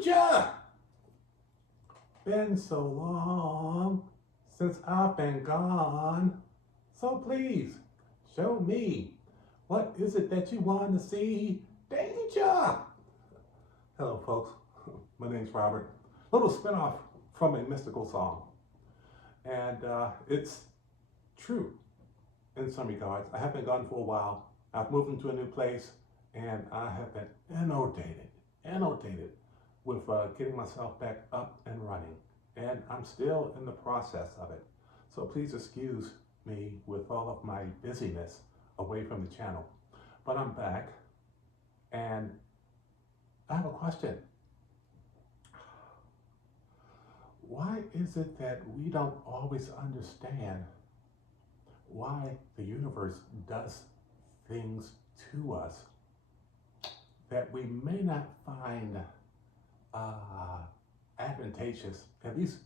Danger! Been so long since I've been gone. So please, show me. What is it that you want to see? Danger! Hello, folks. My name's Robert. Little spinoff from a mystical song. And it's true in some regards. I have been gone for a while. I've moved into a new place and I have been inundated with getting myself back up and running. And I'm still in the process of it. So please excuse me with all of my busyness away from the channel. But I'm back and I have a question. Why is it that we don't always understand why the universe does things to us that we may not find advantageous, at least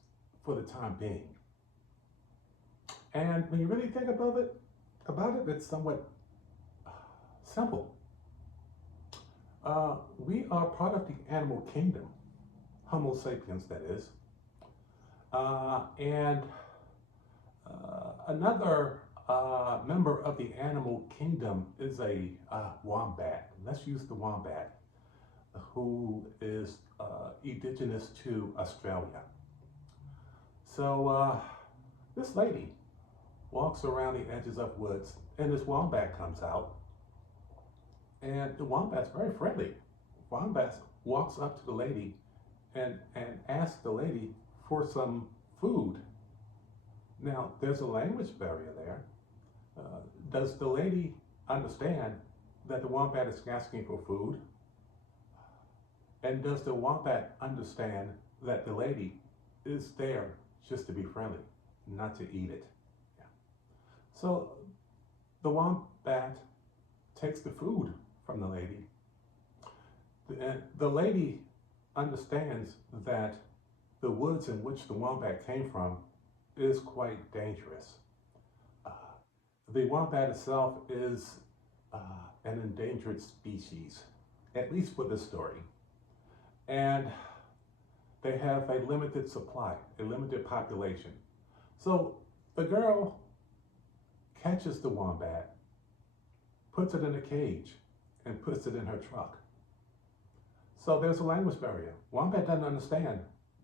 for the time being? And when you really think about it, it's somewhat simple. We are part of the animal kingdom, Homo sapiens, that is. Another member of the animal kingdom is a wombat. Let's use the wombat, who is indigenous to Australia. So this lady walks around the edges of woods, and this wombat comes out, and the wombat's very friendly. Wombat walks up to the lady and asks the lady for some food. Now, there's a language barrier there. Does the lady understand that the wombat is asking for food? And does the wombat understand that the lady is there just to be friendly, not to eat it? Yeah. So the wombat takes the food from the lady. The lady understands that the woods in which the wombat came from is quite dangerous. The wombat itself is an endangered species, at least for this story. And they have a limited supply, a limited population. So the girl catches the wombat, puts it in a cage, and puts it in her truck. So there's a language barrier. Wombat doesn't understand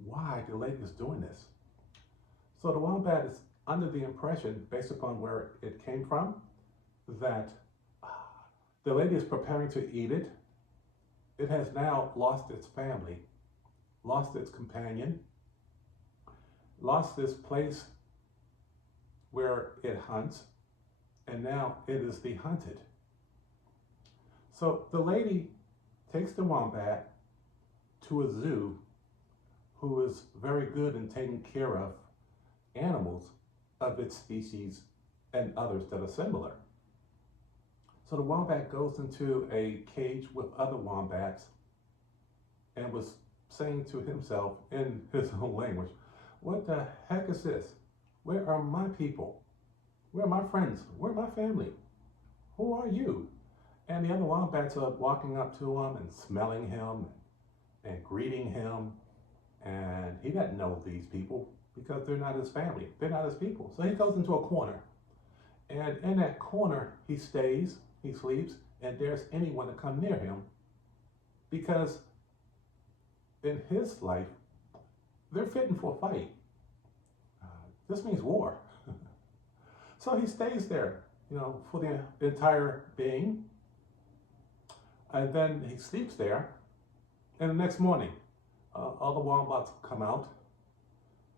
why the lady is doing this. So the wombat is under the impression, based upon where it came from, that the lady is preparing to eat it. It has now lost its family, lost its companion, lost this place where it hunts, and now it is the hunted. So the lady takes the wombat to a zoo who is very good in taking care of animals of its species and others that are similar. So the wombat goes into a cage with other wombats and was saying to himself in his own language, what the heck is this? Where are my people? Where are my friends? Where are my family? Who are you? And the other wombats are walking up to him and smelling him and greeting him. And he doesn't know these people because they're not his family. They're not his people. So he goes into a corner. And in that corner, he stays, he sleeps, and dares anyone to come near him because in his life, they're fitting for a fight. This means war. So he stays there, for the entire being. And then he sleeps there. And the next morning, all the wombats come out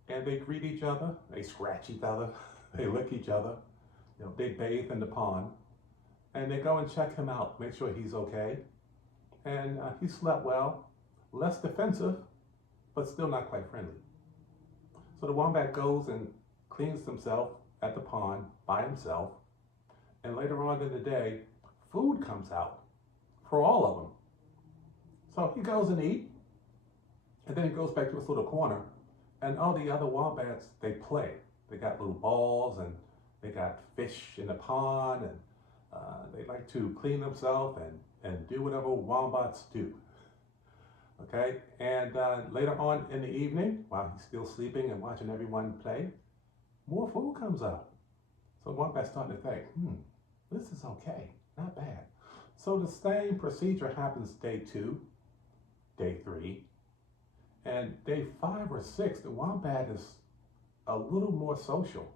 and they greet each other, they scratch each other, they lick each other, they bathe in the pond, and they go and check him out, make sure he's okay. And he slept well, less defensive, but still not quite friendly. So the wombat goes and cleans himself at the pond by himself, and later on in the day, food comes out for all of them. So he goes and eats, and then he goes back to his little corner, and all the other wombats, they play. They got little balls, and they got fish in the pond, and they like to clean themselves and do whatever wombats do. Okay, and later on in the evening, while he's still sleeping and watching everyone play, more food comes up. So Wombat's starting to think, this is okay, not bad. So the same procedure happens day 2, day 3, and day 5 or 6, the Wombat is a little more social.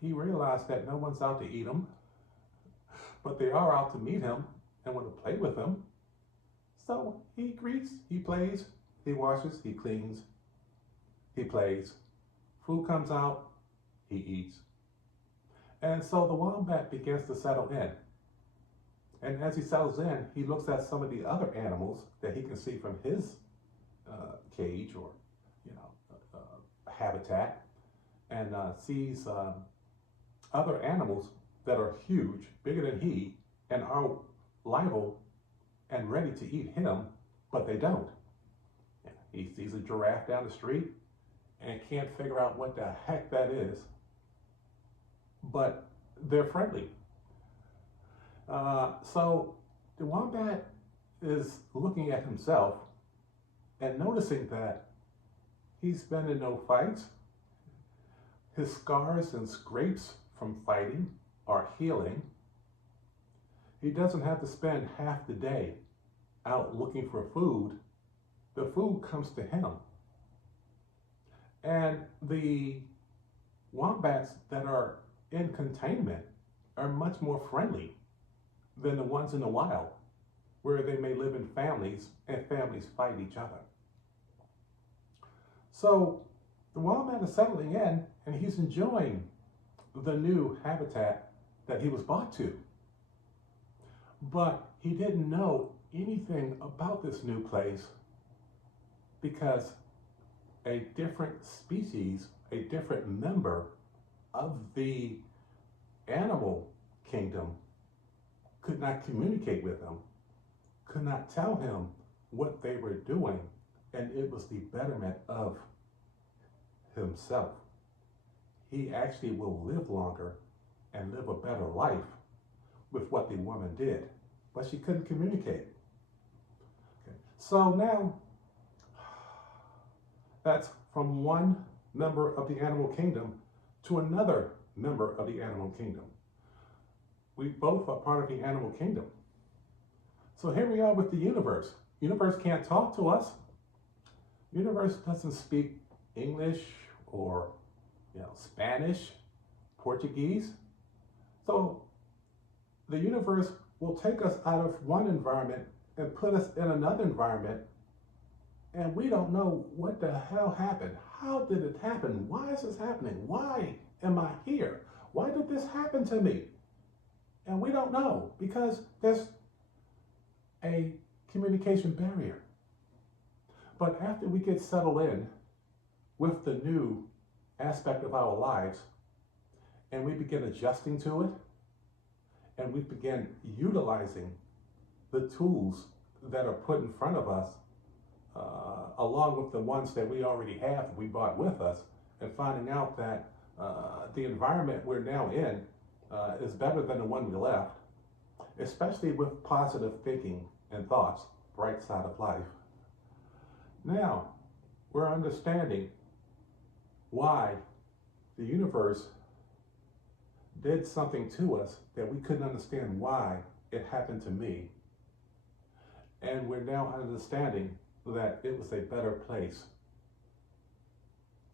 He realized that no one's out to eat him, but they are out to meet him and want to play with him. So he greets, he plays, he washes, he cleans, he plays. Food comes out, he eats. And so the Wombat begins to settle in. And as he settles in, he looks at some of the other animals that he can see from his cage or, habitat, and sees other animals that are huge, bigger than he, and are liable and ready to eat him, but they don't. He sees a giraffe down the street and can't figure out what the heck that is, but they're friendly. So the Wombat is looking at himself and noticing that he's been in no fights. His scars and scrapes from fighting are healing. He doesn't have to spend half the day out looking for food. The food comes to him. And the wombats that are in containment are much more friendly than the ones in the wild, where they may live in families and families fight each other. So the wombat is settling in and he's enjoying the new habitat that he was brought to. But he didn't know anything about this new place because a different species, a different member of the animal kingdom could not communicate with him, could not tell him what they were doing, and it was the betterment of himself. He actually will live longer and live a better life with what the woman did, but she couldn't communicate. Okay. So now, that's from one member of the animal kingdom to another member of the animal kingdom. We both are part of the animal kingdom. So here we are with the universe. Universe can't talk to us. Universe doesn't speak English or Spanish, Portuguese. So the universe will take us out of one environment and put us in another environment, and we don't know what the hell happened. How did it happen? Why is this happening? Why am I here? Why did this happen to me? And we don't know because there's a communication barrier. But after we get settled in with the new aspect of our lives and we begin adjusting to it and we begin utilizing the tools that are put in front of us along with the ones that we already have, we brought with us, and finding out that the environment we're now in is better than the one we left, especially with positive thinking and thoughts, bright side of life. Now, we're understanding why the universe did something to us that we couldn't understand why it happened to me. And we're now understanding that it was a better place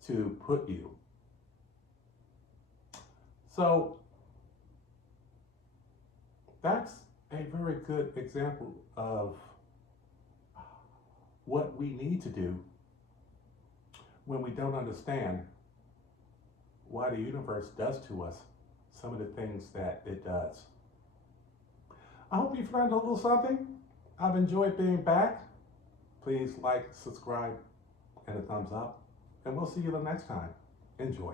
to put you. So that's a very good example of what we need to do when we don't understand why the universe does to us some of the things that it does. I hope you've learned a little something. I've enjoyed being back. Please like, subscribe, and a thumbs up. And we'll see you the next time. Enjoy.